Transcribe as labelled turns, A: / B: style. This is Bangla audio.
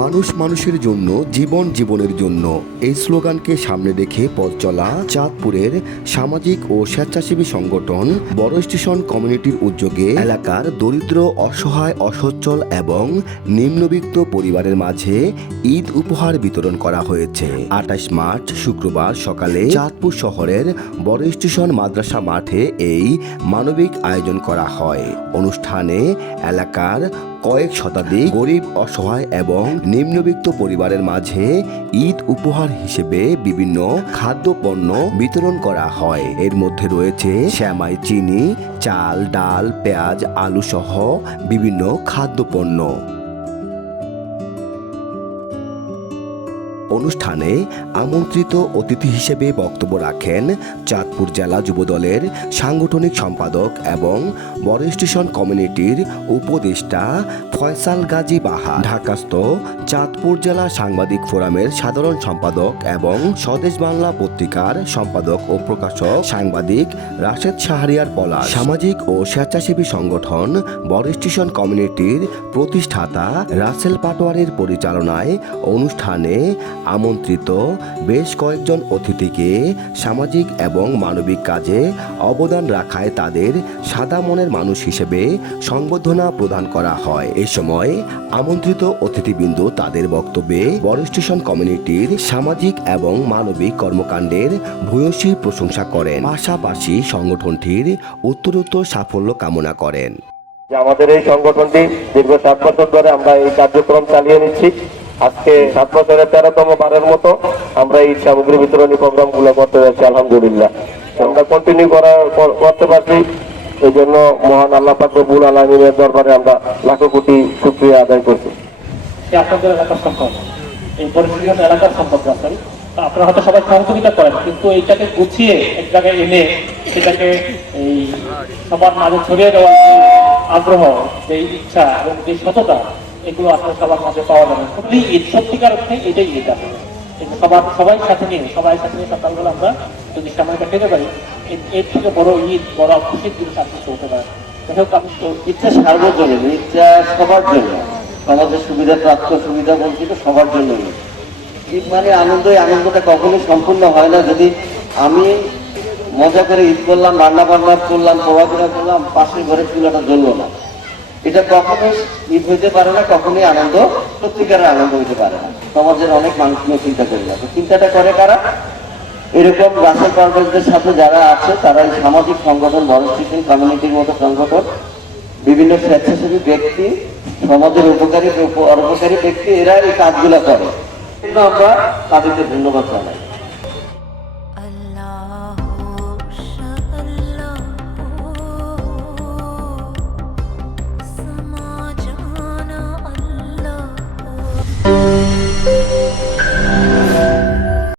A: মানুষ মানুষের জন্য, জীবন জীবনের জন্য। এই স্লোগানকে সামনে রেখে পথ চলা চাঁদপুরের সামাজিক ও স্বেচ্ছাসেবী সংগঠন বড় স্টেশন কমিউনিটির উদ্যোগে এলাকার দরিদ্র, অসহায়, অসচ্ছল এবং নিম্নবিত্ত পরিবারের মাঝে ঈদ উপহার বিতরণ করা হয়েছে। আঠাশ মার্চ শুক্রবার সকালে চাঁদপুর শহরের বড় স্টেশন মাদ্রাসা মাঠে এই মানবিক আয়োজন করা হয়। অনুষ্ঠানে এলাকার কয়েক শতাধিক গরিব, অসহায় এবং নিম্নবিত্ত পরিবারের মাঝে ঈদ উপহার হিসেবে বিভিন্ন খাদ্যপণ্য বিতরণ করা হয়। এর মধ্যে রয়েছে শ্যামাই চিনি, চাল, ডাল, পেঁয়াজ, আলু সহ বিভিন্ন খাদ্যপণ্য। অনুষ্ঠানে আমন্ত্রিত অতিথি হিসেবে বক্তব্য রাখেন চাঁদপুর জেলা যুবদলের সাংগঠনিক সম্পাদক এবং বড় স্টেশন কমিউনিটির উপদেষ্টা ফয়সাল গাজী বাহা ঢাকাস্থ চাঁদপুর জেলা সাংবাদিক ফোরামের সাধারণ সম্পাদক এবং স্বদেশ বাংলা পত্রিকার সম্পাদক ও প্রকাশক সাংবাদিক রাশেদ শাহরিয়ার পলা সামাজিক ও স্বেচ্ছাসেবী সংগঠন বড় স্টেশন কমিউনিটির প্রতিষ্ঠাতা রাসেল পাটোয়ারির পরিচালনায় অনুষ্ঠানে আমন্ত্রিত বেশ কয়েকজন অতিথিকে সামাজিক এবং মানবিক কাজে অবদান রাখায় তাদের সাদা মনের মানুষ হিসেবে সংবর্ধনা প্রদান করা হয়। এ সময় আমন্ত্রিত অতিথিবৃন্দ তাদের বক্তব্যে বড় স্টেশন কমিউনিটির সামাজিক এবং মানবিক কর্মকাণ্ডের ভূয়সী প্রশংসা করেন। পাশাপাশি সংগঠনটির উত্তরোত্তর সাফল্য কামনা করেন।
B: আমাদের এই সংগঠনটি দীর্ঘ সাত বছর ধরে আমরা এই কার্যক্রম চালিয়ে নিচ্ছি। আজকে সাত বছরের তেরোতম বারের মতো আমরা এই সামগ্রী বিতরণী প্রোগ্রামগুলো করতে যাচ্ছি, আলহামদুলিল্লাহ। আমরা কন্টিনিউ করা করতে পারছি। এই জন্য মহান আল্লাহ পাক আলমিনের দরবারে আমরা লাখো কোটি শুক্রিয়া আদায় করছি।
C: এই সম্পদ আপনারা হয়তো সবাই সহযোগিতা করেন, কিন্তু এইটাকে গুছিয়ে এক জায়গায় এনে সেটাকে এই সবার মাঝে ছড়িয়ে দেওয়ার আগ্রহ, যে ইচ্ছা এবং যে সততা এগুলো আসলে সবার মাঝে পাওয়া যাবে খুবই ঈদ, সত্যিকার অর্থে এটাই ঈদ আসলে সবার, সবাই সাথে নিয়ে, সবাই সাথে নিয়ে সকালবেলা আমরা যদি সময়টা পেতে পারি এর- থেকে বড় ঈদ, বড় খুশির জিনিস আর কিছু হতে পারে। যাই হোক, আমি তো
D: ইচ্ছা সার্বজনীন সবার জন্য। সমাজের সুবিধা, প্রাপ্ত সুবিধা সবার জন্য ঈদ। মানে আনন্দ আনন্দটা কখনোই সম্পূর্ণ হয় না। যদি আমি মজা করে ঈদ করলাম রান্না বান্না করলাম পড়াশোনা করলাম, পাশের ঘরের চুলাটা জ্বললো না। এটা কখনোই ঈদ হইতে পারে না, কখনোই আনন্দ, সত্যিকারের আনন্দ হইতে পারে না। সমাজের অনেক মানুষ নিয়ে চিন্তা করি না। চিন্তাটা করে কারা? এরকম রাসেল পারভেজদের সাথে যারা আছে তারা এই সামাজিক সংগঠন, বড় স্টেশন, কমিউনিটির মতো সংগঠন, বিভিন্ন স্বেচ্ছাসেবী ব্যক্তি, সমাজের উপকারী অপকারী ব্যক্তি, এরা এই কাজগুলো করে। কিন্তু আমরা তাদেরকে ধন্যবাদ জানাই।